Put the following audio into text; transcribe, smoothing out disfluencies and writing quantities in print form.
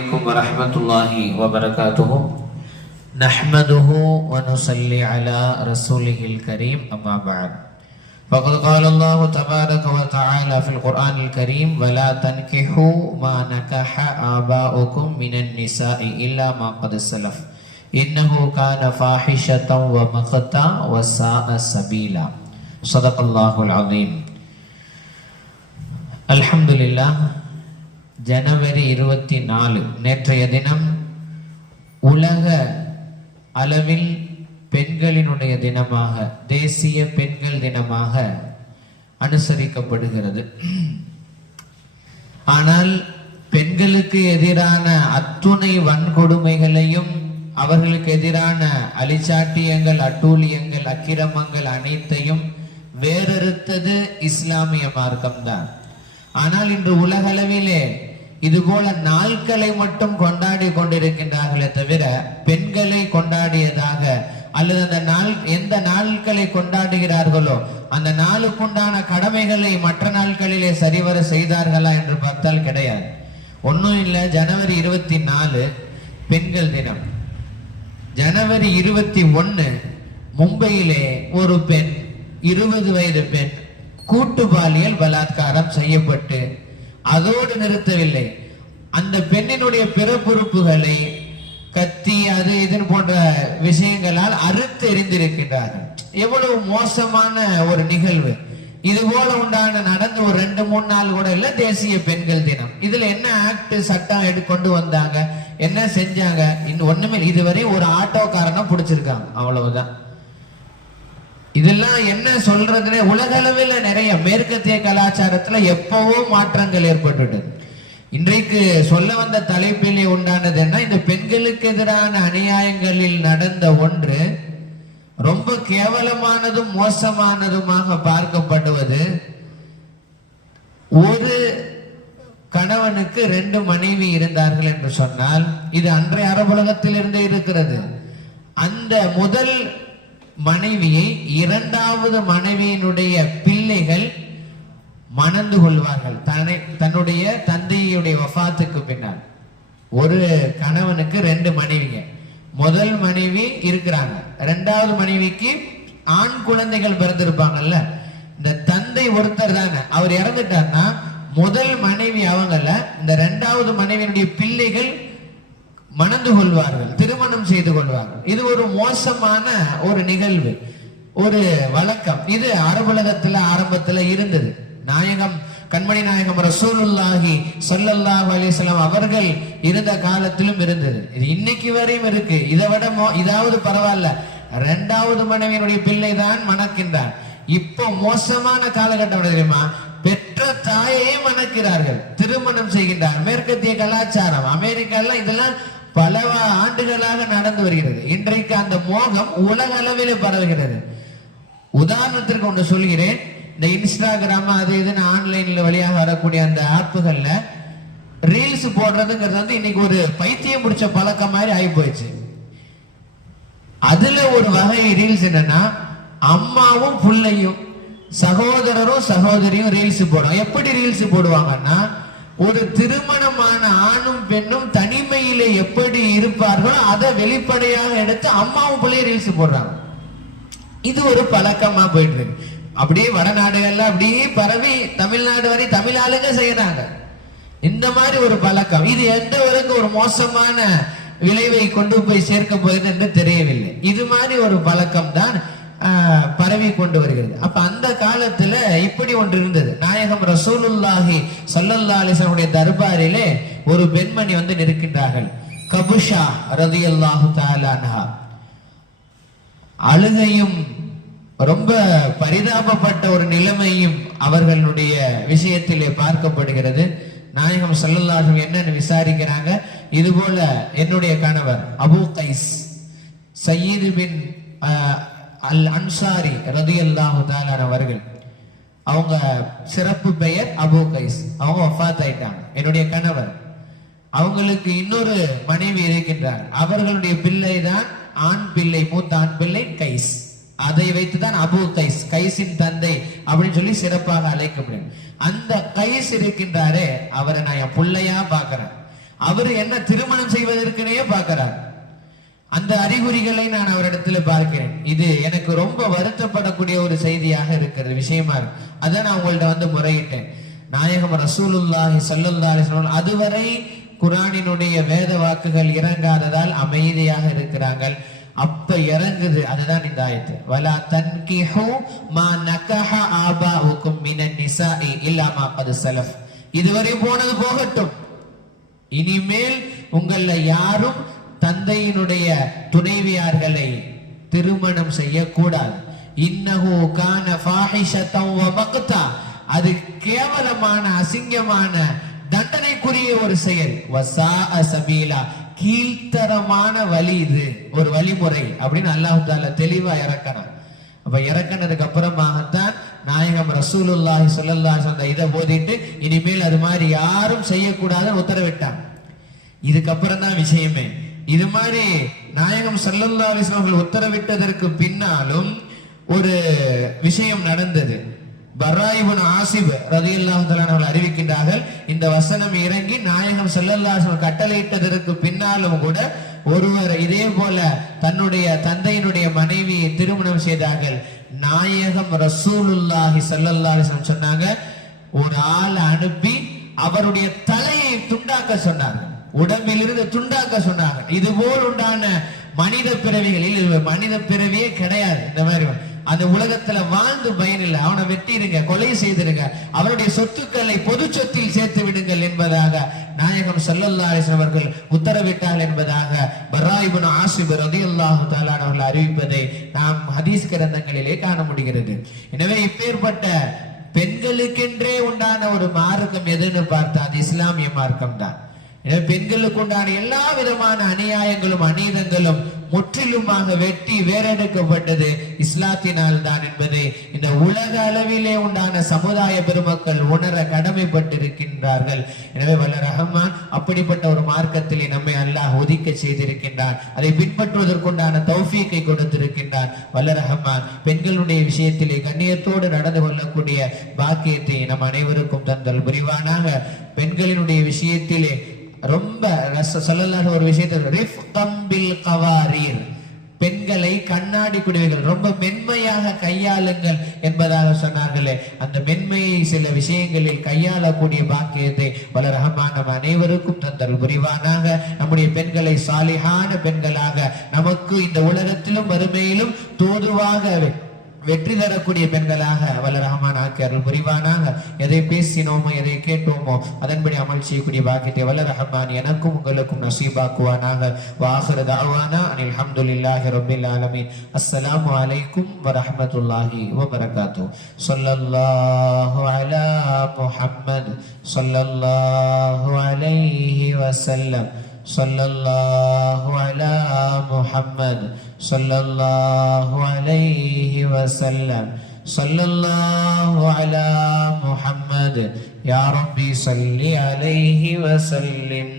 ورحمة الله وبركاته نحمده ونصلي على رسوله الكريم أما بعد فقد قال الله تبارك وتعالى في القرآن الكريم ولا تنكحوا ما نكح آباؤكم من النساء إلا ما قد سلف إنه كان فاحشة ومقتا وساء سبيلا صدق الله العظيم. الحمد لله. ஜனவரி 24 நேற்றைய தினம் உலக அளவில் பெண்களினுடைய தினமாக, தேசிய பெண்கள் தினமாக அனுசரிக்கப்படுகிறது. ஆனால் பெண்களுக்கு எதிரான அத்துணை வன்கொடுமைகளையும், அவர்களுக்கு எதிரான அழிச்சாட்டியங்கள், அட்டூழியங்கள், அக்கிரமங்கள் அனைத்தையும் வேறறுத்தது இஸ்லாமிய மார்க்கம்தான். ஆனால் இன்று உலகளவிலே இதுபோல நாட்களை மட்டும் கொண்டாடி கொண்டிருக்கின்றார்களே தவிர பெண்களை கொண்டாடியதாக அல்லது அந்த நாள் எந்த நாட்களை கொண்டாடுகிறார்களோ அந்த நாளுக்குண்டான கடமைகளை மற்ற நாட்களிலே சரிவர செய்தார்களா என்று பார்த்தால் கிடையாது. ஒன்றும் இல்லை. ஜனவரி 24 பெண்கள் தினம். ஜனவரி 21 மும்பையிலே ஒரு பெண், 20 வயது பெண் கூட்டு பாலியல் பலாத்காரம் செய்யப்பட்டு அதோடு நிறுத்தவில்லை. அந்த பெண்ணினுடைய பிறப்புறுப்புகளை கத்தி அது இதன் போன்ற விஷயங்களால் அறுத்து எறிந்திருக்கின்றார்கள். எவ்வளவு மோசமான ஒரு நிகழ்வு! இது போல உண்டான நடந்து ஒரு 2-3 நாள் கூட இல்ல தேசிய பெண்கள் தினம். இதுல என்ன ஆக்ட் சட்டம் கொண்டு வந்தாங்க, என்ன செஞ்சாங்க? இன்னும் ஒண்ணுமே. இதுவரை ஒரு ஆட்டோக்காரனை பிடிச்சிருக்காங்க, அவ்வளவுதான். இதெல்லாம் என்ன சொல்றதுன்னு உலக அளவில் நிறைய மேற்கத்திய கலாச்சாரத்துல எப்பவோ மாற்றங்கள் ஏற்பட்டுட்டு இன்றைக்கு சொல்ல வந்த தலைப்பிலே உண்டானதுன்னா இந்த பெண்களுக்கு எதிரான அநியாயங்களில் நடந்த ஒன்று ரொம்ப கேவலமானதும் மோசமானதுமாக பார்க்கப்படுவது. ஒரு கணவனுக்கு 2 மனைவி இருந்தார்கள் என்று சொன்னால் இது அன்றைய அரபுலகத்தில் இருந்தே இருக்கிறது. அந்த முதல் மனைவியை 2வது மனைவியினுடைய பிள்ளைகள் மணந்து கொள்வார்கள். தன்னுடைய தந்தையுடைய வஃபாத்துக்கு பின்னால். ஒரு கணவனுக்கு 2 மனைவிங்க. முதல் மனைவி இருக்கிறாங்க, 2வது மனைவிக்கு ஆண் குழந்தைகள் பிறந்திருப்பாங்கல்ல. இந்த தந்தை ஒருத்தர் தானே, அவர் இறந்துட்டார்னா முதல் மனைவி அவங்கள இந்த 2வது மனைவியினுடைய பிள்ளைகள் மணந்து கொள்வார்கள், திருமணம் செய்து கொள்வார்கள். இது ஒரு மோசமான ஒரு நிகழ்வு, ஒரு வழக்கம். இது அரபுலகத்துல ஆரம்பத்துல இருந்தது. நாயகம் கண்மணி நாயகம் ரசூலுல்லாஹி ஸல்லல்லாஹு அலைஹி வஸல்லம் அவர்கள் இருந்த காலத்திலும் இருந்தது. இது இன்னைக்கு வரையும் இருக்கு. இதை விட இதாவது பரவாயில்ல, 2வது மனைவியினுடைய பிள்ளை தான் மணக்கின்றார். இப்போ மோசமான காலகட்டம் தெரியுமா? பெற்ற தாயையே மணக்கிறார்கள், திருமணம் செய்கின்றார். மேற்கத்திய கலாச்சாரம் அமெரிக்கால இதெல்லாம் பல ஆண்டுகளாக நடந்து வருகிறது. இன்றைக்கு அந்த மோகம் உலக அளவில் பரவுகிறது. உதாரணத்திற்கு ஒன்று சொல்கிறேன். இந்த இன்ஸ்டாகிராம் அது இதுன்னு ஆன்லைன்ல வழியாக வரக்கூடிய அந்த ஆப்புகள்ல ரீல்ஸ் போடுறதுங்கிறது இன்னைக்கு ஒரு பைத்தியம் பிடிச்ச பழக்கம் மாதிரி ஆகி போயிடுச்சு. அதுல ஒரு வகை ரீல்ஸ் என்னன்னா, அம்மாவும் பிள்ளையும், சகோதரரும் சகோதரியும் ரீல்ஸ் போடுவாங்க. எப்படி ரீல்ஸ் போடுவாங்கன்னா, ஒரு திருமணமான ஆணும் பெண்ணும் தனிமையிலே எப்படி இருப்பார்களோ அதை வெளிப்படையாக எடுத்து அம்மாவும் பிள்ளையும் ரீல்ஸ் போடுறாங்க. இது ஒரு பழக்கமா போயிட்டு இருக்கு. அப்படியே வடநாடுகள்ல அப்படியே பரவி தமிழ்நாடு வரை தமிழ் ஆளுங்க செய்யறாங்க இந்த மாதிரி ஒரு பழக்கம். இது எந்த வரைக்கும் ஒரு மோசமான விளைவை கொண்டு போய் சேர்க்க போகுது என்று தெரியவில்லை. இது மாதிரி ஒரு பழக்கம் தான் பரவி கொண்டு வருகிறது. அப்ப அந்த காலத்துல இப்படி ஒன்று இருந்தது. நாயகம் ரசூலுல்லாஹி ஸல்லல்லாஹு அலைஹி வஸல்லம் தர்பாரிலே ஒரு பெண்மணி வந்து நிற்கின்றார்கள். கபுஷா ரலியல்லாஹு தஆலா அன்ஹா. அழுகையும் ரொம்ப பரிதாபப்பட்ட ஒரு நிலைமையும் அவர்களுடைய விஷயத்திலே பார்க்கப்படுகிறது. நாயகம் ஸல்லல்லாஹு அலைஹி வஸல்லம் என்னன்னு விசாரிக்கிறாங்க. இது போல என்னுடைய கணவர் அபூ கைஸ் சய்யித் பின் அல் அன்சாரி ரலியல்லாஹு தஆலா அவர்கள், அவங்க சிறப்பு பெயர் அபூ கைஸ். அவங்க வஃபாத் ஆயிட்டாங்க. என்னுடைய கணவர், அவங்களுக்கு இன்னொரு மனைவி இருக்கின்றார். அவர்களுடைய பிள்ளை தான் ஆண் பிள்ளை, மூத்த ஆண் பிள்ளை கைஸ். அதை வைத்துதான் அபூ கைஸ், கைஸின் தந்தை அப்படின்னு சொல்லி சிறப்பாக அழைக்கப்படும். அந்த கைஸ் இருக்கின்றாரே, அவரை நான் என் பிள்ளையா பாக்குறேன். அவர் என்ன திருமணம் செய்வதற்குனே பார்க்கிறார். அந்த அறிகுறிகளை நான் அவரிடத்துல பார்க்கிறேன். இது எனக்கு ரொம்ப வருத்தப்படக்கூடிய ஒரு செய்தியாக இருக்கிறது, விஷயமா இருக்கு. அதான் நான் உங்கள்ட்ட வந்து முறையிட்டேன். நாயகம் ரசூலுல்லாஹி ஸல்லல்லாஹு அலைஹி வஸல்லம் அதுவரை குர்ஆனினுடைய வேத வாக்குகள் இறங்காததால் அமைதியாக இருக்கிறார்கள். அப்ப இறங்குது, அதுதான் இந்த ஆயத்து. வலா தன்கிஹு மா நகஹ ஆபாஉக்கும் மினன் நிசாஇ இல்லா மா கத் ஸலஃப். இதுவரை போனது போகட்டும், இனிமேல் உங்கள யாரும் தந்தையினுடைய துணைவியார்களை திருமணம் செய்யக்கூடாது. இன்னஹு கான ஃபாஹிஷத்தன் வ மக்தா, அது கேவலமான அசிங்கமான தண்டனைக்குரிய ஒரு செயல். வஸாஅ சபீலா, கீழ்த்தரமான வழி, இது ஒரு வழிமுறை அப்படின்னு அல்லாஹ் தஆலா தெளிவா இறக்கணும். அப்ப இறக்கினதுக்கு அப்புறமாகத்தான் நாயகம் ரசூலுல்லாஹி ஸல்லல்லாஹு அலைஹி வஸல்லம் இதை ஓதிட்டு இனிமேல் அது மாதிரி யாரும் செய்யக்கூடாதுன்னு உத்தரவிட்டாங்க. இதுக்கப்புறம் தான் விஷயமே. இது மாதிரி நாயகம் ஸல்லல்லாஹு அலைஹி வஸல்லம் உத்தரவிட்டதற்கு பின்னாலும் ஒரு விஷயம் நடந்தது. பர்ரா இப்னு ஆசிப் ரலியல்லாஹு தஆலா அவர்கள் அறிவிக்கின்றார்கள், இந்த வசனம் இறங்கி நாயகம் ஸல்லல்லாஹு அலைஹி வஸல்லம் கட்டளையிட்டதற்கு பின்னாலும் கூட ஒருவர் இதே போல தன்னுடைய தந்தையினுடைய மனைவியை திருமணம் செய்தார்கள். நாயகம் ரசூலுல்லாஹி ஸல்லல்லாஹு அலைஹி வஸல்லம் சொன்னாங்க, ஒரு ஆளை அனுப்பி அவருடைய தலையை துண்டாக்க சொன்னார்கள், உடம்பிலிருந்து துண்டாக்க சொன்னார்கள். இது போல் உண்டான மனித பிறவிகளில் மனித பிறவியே கிடையாது. இந்த மாதிரி அந்த உலகத்துல வாழ்ந்து பயனில்லை, அவனை வெட்டிடுங்க, கொலை செய்திருங்க, அவருடைய சொத்துக்களை பொது சொத்தில் சேர்த்து விடுங்கள் என்பதாக நாயகம் ஸல்லல்லாஹு அலைஹி வஸல்லம் அவர்கள் உத்தரவிட்டார்கள் என்பதாக பர்ரா இப்னு ஆசிப் ரலியல்லாஹு தஆலா அவர்கள் அறிவிப்பதை நாம் ஹதீஸ் கிரந்தங்களிலே காண முடிகிறது. எனவே இப்பேற்பட்ட பெண்களுக்கென்றே உண்டான ஒரு மார்க்கம் எதுன்னு பார்த்தா அது இஸ்லாமிய மார்க்கம் தான். எனவே பெண்களுக்கு உண்டான எல்லா விதமான அநியாயங்களும் அநீதங்களும் முற்றிலுமாக வெட்டி வேறெடுக்கப்பட்டது இஸ்லாத்தினால் தான் என்பதை இந்த உலக அளவிலே உண்டான சமுதாய பெருமக்கள் உணர கடமைப்பட்டிருக்கின்றார்கள். எனவே வல்ல ரஹ்மான் அப்படிப்பட்ட ஒரு மார்க்கத்திலே நம்மை அல்லாஹ் ஒதுக்க செய்திருக்கின்றான். அதை பின்பற்றுவதற்குண்டான தௌஃபீக்கை கொடுத்திருக்கின்றான். வல்ல ரஹ்மான் பெண்களுடைய விஷயத்திலே கண்ணியத்தோடு நடந்து கொள்ளக்கூடிய பாக்கியத்தை நம் அனைவருக்கும் தந்தல் புரிவானாக. பெண்களினுடைய விஷயத்திலே ரொம்ப ஸல்லல்லாஹு ஒரு விஷயத்தில் ரிஃப்கம் பில் கவாரீர், பெண்களை கண்ணாடி குடிவைகள் ரொம்ப மென்மையாக கையாளுங்கள் என்பதாக சொன்னார்களே, அந்த மென்மையை சில விஷயங்களில் கையாளக்கூடிய பாக்கியத்தை வல்ல ரஹ்மான் நம் அனைவருக்கும் தந்தல் புரிவானாக. நம்முடைய பெண்களை சாலிஹான பெண்களாக நமக்கு இந்த உலகத்திலும் வறுமையிலும் தோதுவாக வெற்றி தரக்கூடிய பெண்களாக வல்ல ரஹ்மான் ஆக்கி அருள் புரிவானாக. எதை பேசினோமோ எதை கேட்டோமோ அதன்படி அமல் செய்யக்கூடிய பாக்கியத்தை வல்ல ரஹ்மான் எனக்கும் உங்களுக்கும் நசீபாக்குவானாக. வாஹிரு தஅவானா அனில் ஹம்துலில்லாஹி ரப்பில் ஆலமீன். அஸ்ஸலாமு அலைக்கும் வரஹ்மத்துல்லாஹி வபரகாத்துஹு. ஸல்லல்லாஹு அலா முஹம்மத் ஸல்லல்லாஹு அலைஹி வஸல்லம். ஸல்லல்லாஹு அலா முஹம்மத் ஸல்லல்லாஹு அலைஹி வஸல்லம். ஸல்லல்லாஹு அலா முஹம்மத். யா ரப்பி ஸல்லி அலைஹி வஸல்லிம்.